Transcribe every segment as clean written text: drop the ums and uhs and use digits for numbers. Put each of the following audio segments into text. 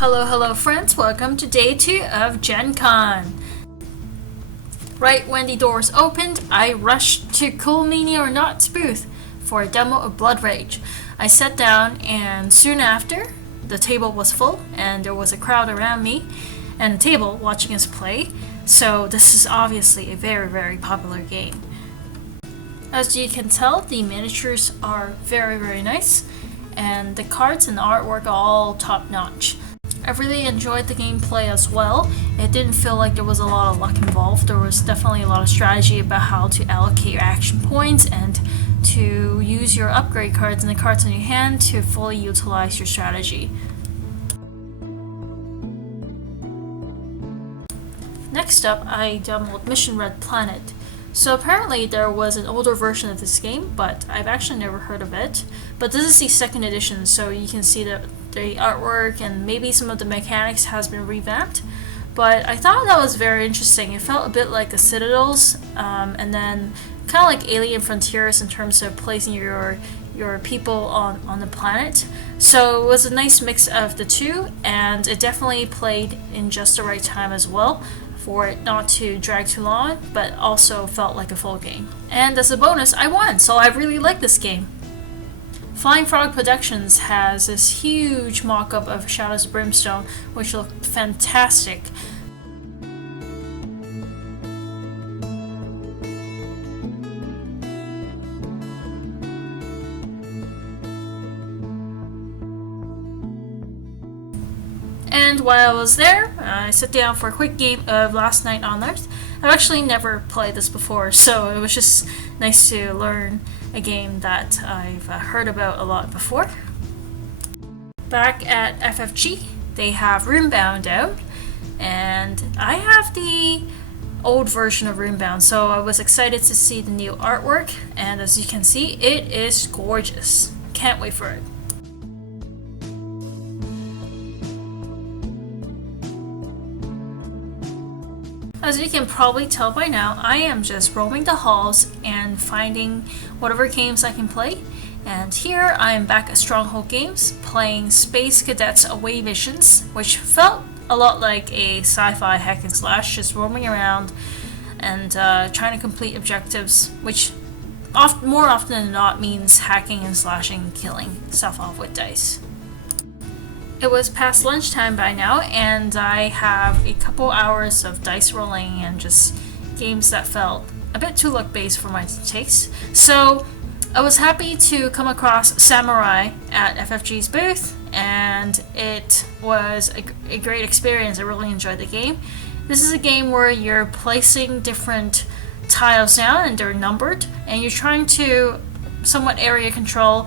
Hello friends, welcome to day 2 of Gen Con. Right when the doors opened, I rushed to Cool Meanie or Not's booth for a demo of Blood Rage. I sat down and soon after, the table was full and there was a crowd around me and the table watching us play, so this is obviously a very popular game. As you can tell, the miniatures are very nice and the cards and the artwork are all top notch. I really enjoyed the gameplay as well. It didn't feel like there was a lot of luck involved. There was definitely a lot of strategy about how to allocate your action points and to use your upgrade cards and the cards in your hand to fully utilize your strategy. Next up, I demoed Mission Red Planet. So apparently there was an older version of this game, but I've actually never heard of it. But this is the second edition, so you can see that the artwork and maybe some of the mechanics has been revamped. But I thought that was very interesting. It felt a bit like the Citadels, and then kind of like Alien Frontiers in terms of placing your people on the planet. So it was a nice mix of the two, and it definitely played in just the right time as well, for it not to drag too long, but also felt like a full game. And as a bonus, I won, so I really like this game. Flying Frog Productions has this huge mock-up of Shadows of Brimstone, which looked fantastic. And while I was there, I sat down for a quick game of Last Night on Earth. I've actually never played this before, so it was just nice to learn a game that I've heard about a lot before. Back at FFG, they have Runebound out, and I have the old version of Runebound, so I was excited to see the new artwork, and as you can see, it is gorgeous. Can't wait for it. As you can probably tell by now, I am just roaming the halls and finding whatever games I can play. And here I am back at Stronghold Games, playing Space Cadets Away Missions, which felt a lot like a sci-fi hack and slash, just roaming around and trying to complete objectives, which more often than not means hacking and slashing and killing stuff off with dice. It was past lunchtime by now, and I have a couple hours of dice rolling and just games that felt a bit too luck-based for my taste. So I was happy to come across Samurai at FFG's booth, and it was a great experience. I really enjoyed the game. This is a game where you're placing different tiles down, and they're numbered, and you're trying to somewhat area control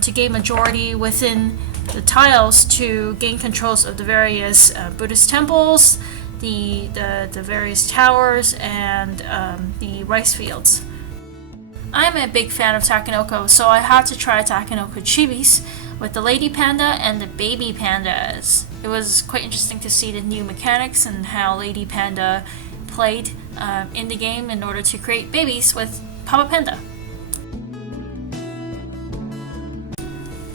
to gain majority within the tiles to gain controls of the various Buddhist temples, the various towers, and the rice fields. I'm a big fan of Takenoko, so I had to try Takenoko Chibis with the lady panda and the baby pandas. It was quite interesting to see the new mechanics and how Lady Panda played in the game in order to create babies with Papa Panda.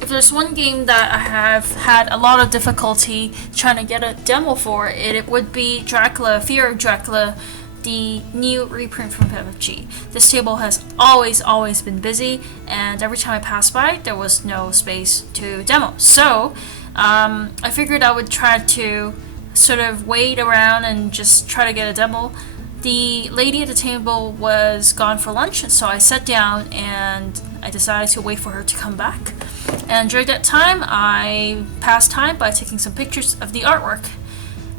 If there's one game that I have had a lot of difficulty trying to get a demo for, it would be Dracula, Fear of Dracula, the new reprint from FFG. This table has always been busy, and every time I passed by, there was no space to demo. So I figured I would try to sort of wait around and just try to get a demo. The lady at the table was gone for lunch, so I sat down and I decided to wait for her to come back. And during that time, I passed time by taking some pictures of the artwork.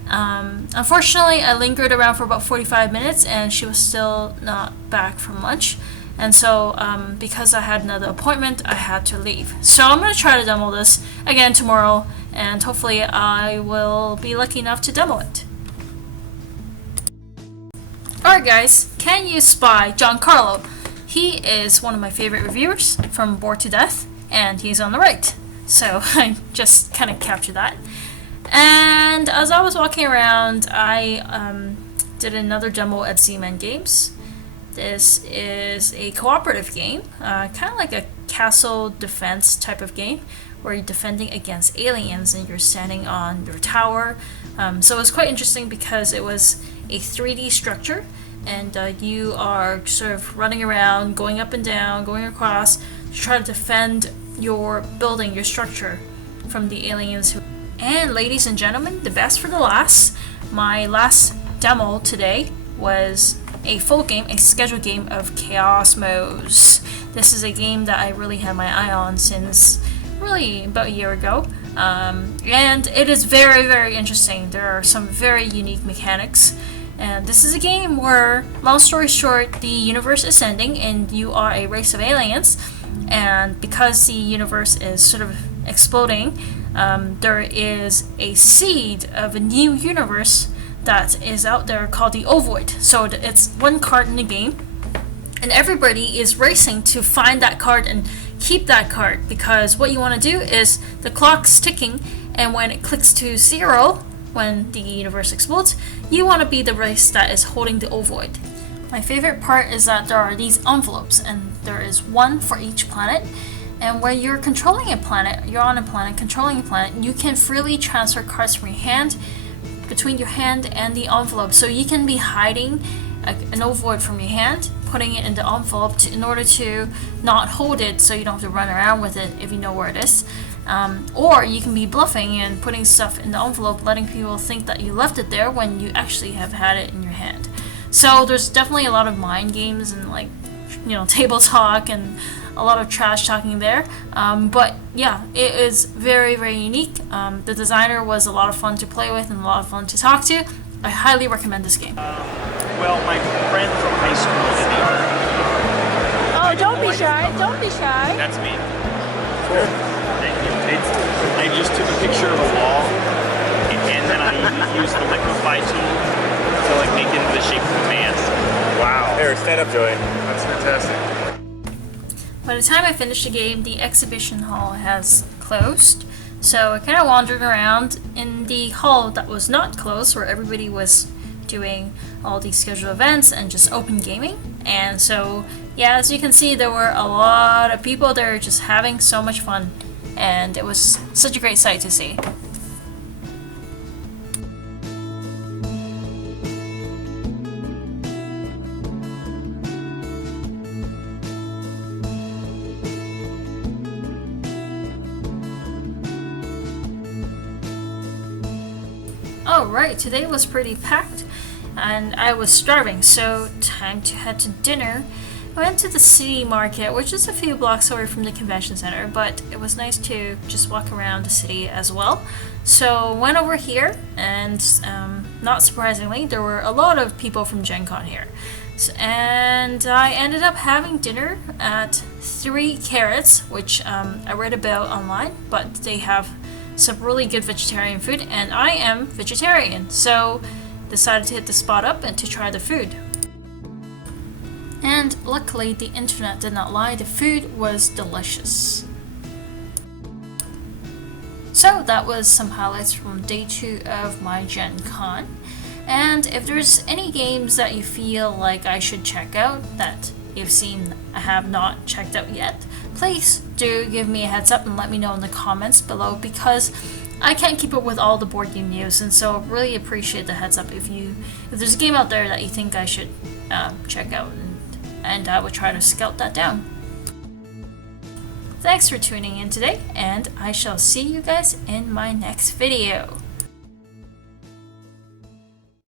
Unfortunately, I lingered around for about 45 minutes and she was still not back from lunch. And so, because I had another appointment, I had to leave. So I'm going to try to demo this again tomorrow, and hopefully I will be lucky enough to demo it. Alright guys, can you spy Giancarlo? He is one of my favorite reviewers from Bored to Death, and he's on the right. So I just kind of captured that. And as I was walking around, I did another demo at Z-Man Games. This is a cooperative game, kind of like a castle defense type of game, where you're defending against aliens and you're standing on your tower. So it was quite interesting because it was a 3D structure, and you are sort of running around, going up and down, going across to try to defend your building, your structure from the aliens. And ladies and gentlemen, the best for the last, my last demo today was a full game, a scheduled game of Chaosmos. This is a game that I really had my eye on since really about a year ago. And it is very, very interesting. There are some very unique mechanics. And this is a game where, long story short, the universe is ending and you are a race of aliens. And because the universe is sort of exploding, there is a seed of a new universe that is out there called the Ovoid. So it's one card in the game, and everybody is racing to find that card and keep that card, because what you want to do is the clock's ticking, and when it clicks to 0, when the universe explodes, you want to be the race that is holding the Ovoid. My favorite part is that there are these envelopes, and there is one for each planet. And when you're controlling a planet, you're on a planet, controlling a planet, you can freely transfer cards from your hand, between your hand and the envelope. So you can be hiding an ovoid from your hand, putting it in the envelope in order to not hold it, so you don't have to run around with it if you know where it is. Or you can be bluffing and putting stuff in the envelope, letting people think that you left it there when you actually have had it in your hand. So there's definitely a lot of mind games and table talk and a lot of trash talking there. But yeah, it is very, very unique. The designer was a lot of fun to play with and a lot of fun to talk to. I highly recommend this game. Well, my friend from high school did the art. Oh, don't be shy. Don't be shy. That's me. Cool. Thank you. I just took a picture of a wall, and then I used the liquify tool to make it into the shape of a man. Wow. Here, stand up, Joey. That's fantastic. By the time I finished the game, the exhibition hall has closed. So I kind of wandered around in the hall that was not closed, where everybody was doing all these scheduled events and just open gaming. And so, yeah, as you can see, there were a lot of people there just having so much fun. And it was such a great sight to see. Alright, today was pretty packed and I was starving, so time to head to dinner. I went to the city market, which is a few blocks away from the convention center, but it was nice to just walk around the city as well. So went over here, and not surprisingly, there were a lot of people from Gen Con here. And I ended up having dinner at 3 Carrots, which I read about online, but they have some really good vegetarian food, and I am vegetarian, so decided to hit the spot up and to try the food. And luckily the internet did not lie, the food was delicious. So that was some highlights from day 2 of my Gen Con. And if there's any games that you feel like I should check out that you've seen I have not checked out yet, please do give me a heads up and let me know in the comments below, because I can't keep up with all the board game news, and so I really appreciate the heads up if there's a game out there that you think I should check out, and I will try to scout that down. Thanks for tuning in today, and I shall see you guys in my next video.